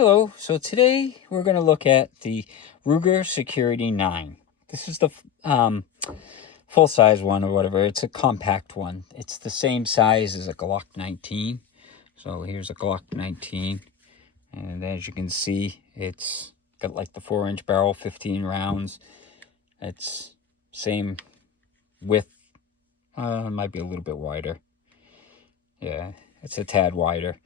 Hello, so today we're going to look at the Ruger Security 9. This is the full-size one or whatever. It's a compact one. It's the same size as a Glock 19. So here's a Glock 19. And as you can see, it's got like the 4-inch barrel, 15 rounds. It's same width. Might be a little bit wider. Yeah, it's a tad wider.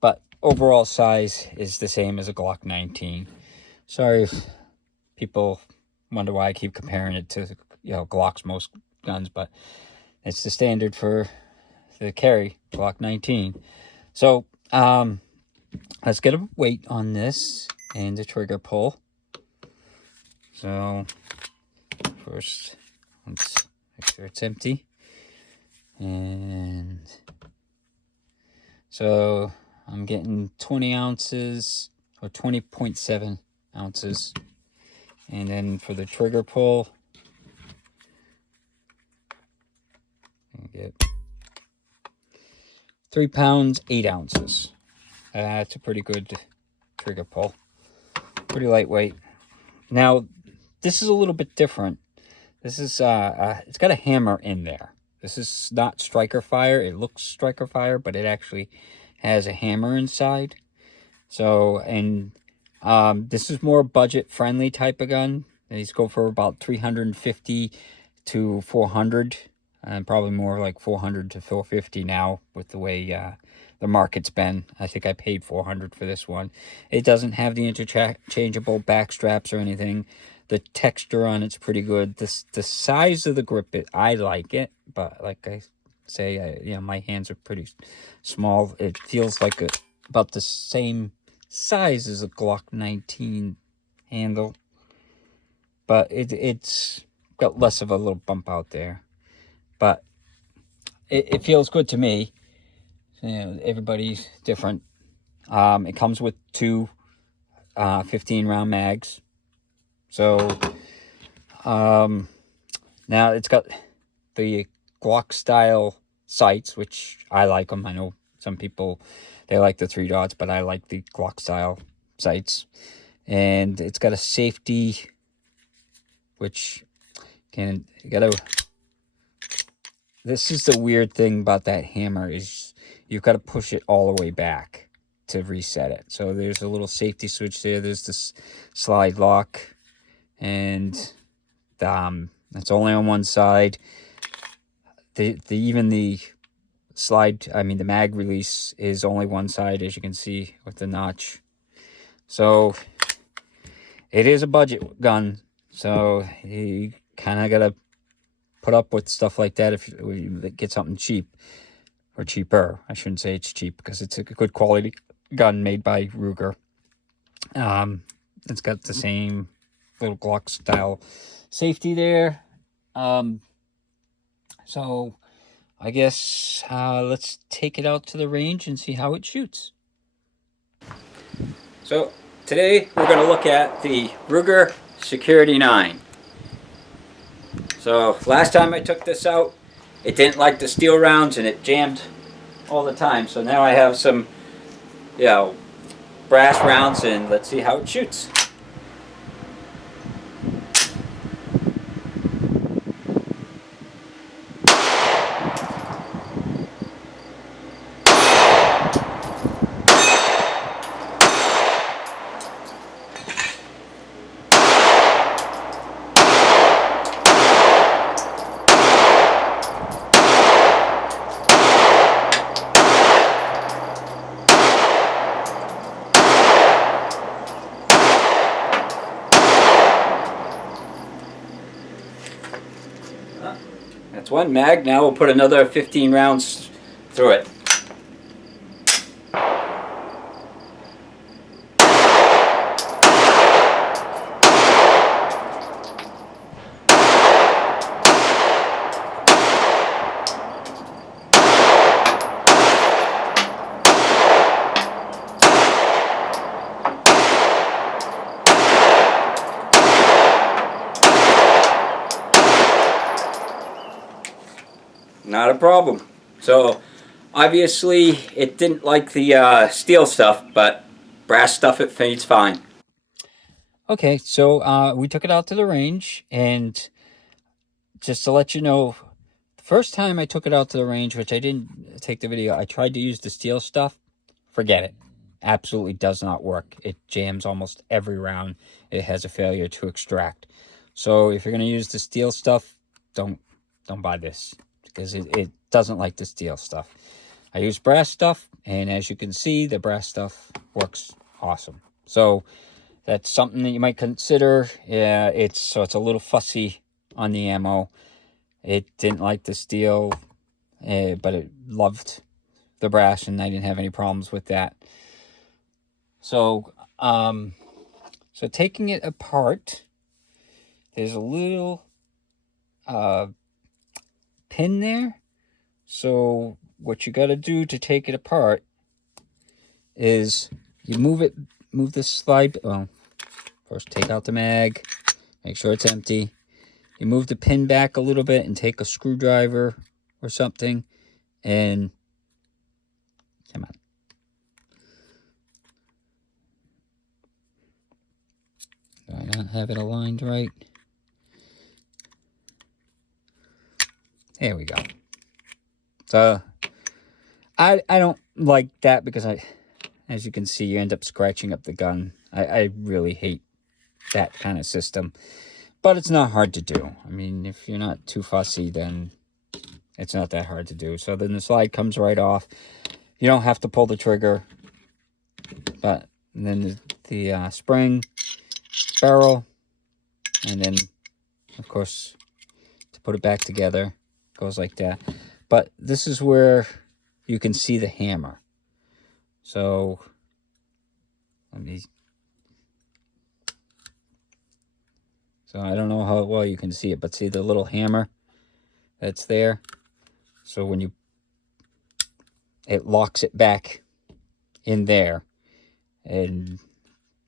But overall size is the same as a Glock 19. Sorry if people wonder why I keep comparing it to, Glock's most guns, but it's the standard for the carry, Glock 19. So, let's get a weight on this and the trigger pull. So, first, let's make sure it's empty. And so I'm getting 20 ounces or 20.7 ounces. And then for the trigger pull, I get 3 pounds, 8 ounces. That's a pretty good trigger pull. Pretty lightweight. Now, this is a little bit different. This is, it's got a hammer in there. This is not striker fire. It looks striker fire, but it actually has a hammer inside. So, and this is more budget-friendly type of gun. These go for about $350 to $400, and probably more like $400 to $450 now with the way the market's been. I think I paid $400 for this one. It doesn't have the interchangeable back straps or anything. The texture on it's pretty good. The size of the grip, I like it, but like I say, my hands are pretty small. It feels like about the same size as a Glock 19 handle, but it's got less of a little bump out there. But it feels good to me. Everybody's different. It comes with two 15-round mags. So now it's got the Glock style sights, which I like them. I know some people, they like the 3 dots, but I like the Glock style sights. And it's got a safety, which this is the weird thing about that hammer, is you've got to push it all the way back to reset it. So there's a little safety switch there. There's this slide lock, and it's only on one side. Even the the mag release is only one side, as you can see with the notch. So it is a budget gun, so you kind of gotta put up with stuff like that if you get something cheap, or cheaper. I shouldn't say it's cheap, because it's a good quality gun made by Ruger. It's got the same little Glock style safety there. So I guess let's take it out to the range and see how it shoots. So today we're going to look at the Ruger Security 9. So last time I took this out, it didn't like the steel rounds and it jammed all the time. So now I have some, brass rounds, and let's see how it shoots. That's one mag. Now we'll put another 15 rounds through it. Not a problem. So obviously it didn't like the steel stuff, but Brass stuff, it fades fine. Okay, so we took it out to the range, and just to let you know, the first time I took it out to the range, which I didn't take the video, I tried to use the steel stuff. Forget it. Absolutely does not work. It jams almost every round. It has a failure to extract. So if you're going to use the steel stuff, don't buy this, because it doesn't like the steel stuff. I use brass stuff, and as you can see, the brass stuff works awesome. So that's something that you might consider. Yeah, it's a little fussy on the ammo. It didn't like the steel, but it loved the brass, and I didn't have any problems with that. So, so taking it apart, there's a little pin there. So what you got to do to take it apart is you move this slide. Well, first take out the mag, make sure it's empty. You move the pin back a little bit and take a screwdriver or something, and come on. Do I not have it aligned right? There we go. So I don't like that, because as you can see, you end up scratching up the gun. I really hate that kind of system, but it's not hard to do. I mean, if you're not too fussy, then it's not that hard to do. So then the slide comes right off. You don't have to pull the trigger, but then the spring, barrel, and then, of course, to put it back together, goes like that. But this is where you can see the hammer. So let me. So I don't know how well you can see it, but see the little hammer that's there? So when it locks it back in there, and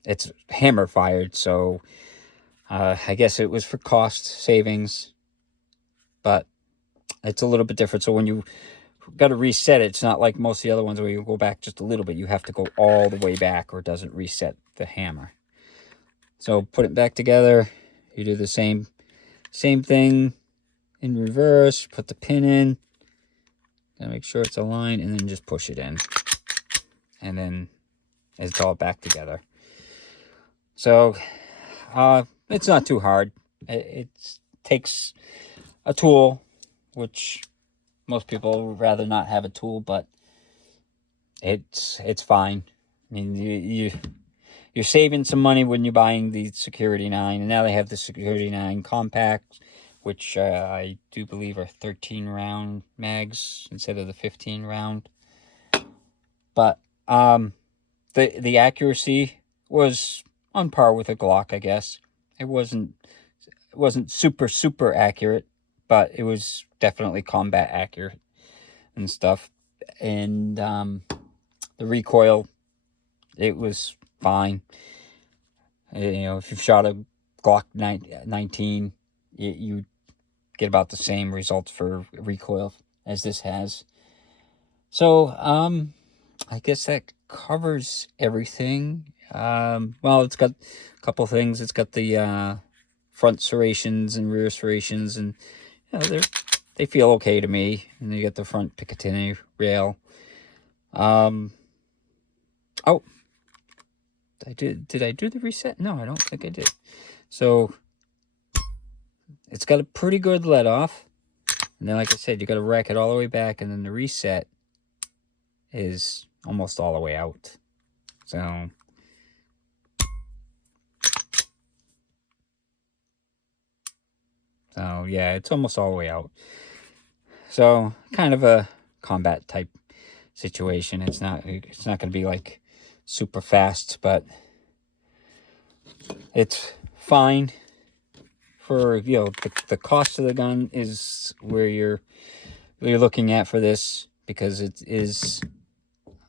it's hammer fired. So I guess it was for cost savings, but it's a little bit different. So when you got to reset it, it's not like most of the other ones where you go back just a little bit. You have to go all the way back, or it doesn't reset the hammer. So put it back together. You do the same thing in reverse. Put the pin in. Gotta make sure it's aligned, and then just push it in. And then it's all back together. So it's not too hard. It takes a tool, which most people would rather not have a tool, but it's fine. I mean, you're saving some money when you're buying the Security 9, and now they have the Security 9 Compact, which I do believe are 13-round mags instead of the 15-round. But the accuracy was on par with a Glock, I guess. It wasn't super accurate, but it was definitely combat accurate and stuff. And the recoil, it was fine. You know, if you've shot a Glock 19, you get about the same results for recoil as this has. So I guess that covers everything. Well, it's got a couple things. It's got the front serrations and rear serrations, and you know, they feel okay to me. And you get the front Picatinny rail. Oh, did I do the reset? No, I don't think I did. So it's got a pretty good let off, and then, like I said, you got to rack it all the way back, and then the reset is almost all the way out. So yeah, it's almost all the way out. So kind of a combat type situation. It's not going to be like super fast, but it's fine for, you know, the cost of the gun is where you're looking at for this, because it is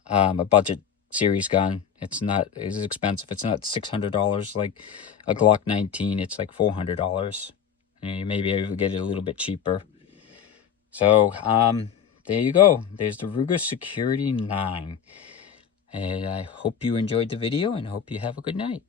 a budget series gun. It's not as expensive. It's not $600 like a Glock 19. It's like $400. You may be able to get it a little bit cheaper. So there you go. There's the Ruger Security 9. And I hope you enjoyed the video and hope you have a good night.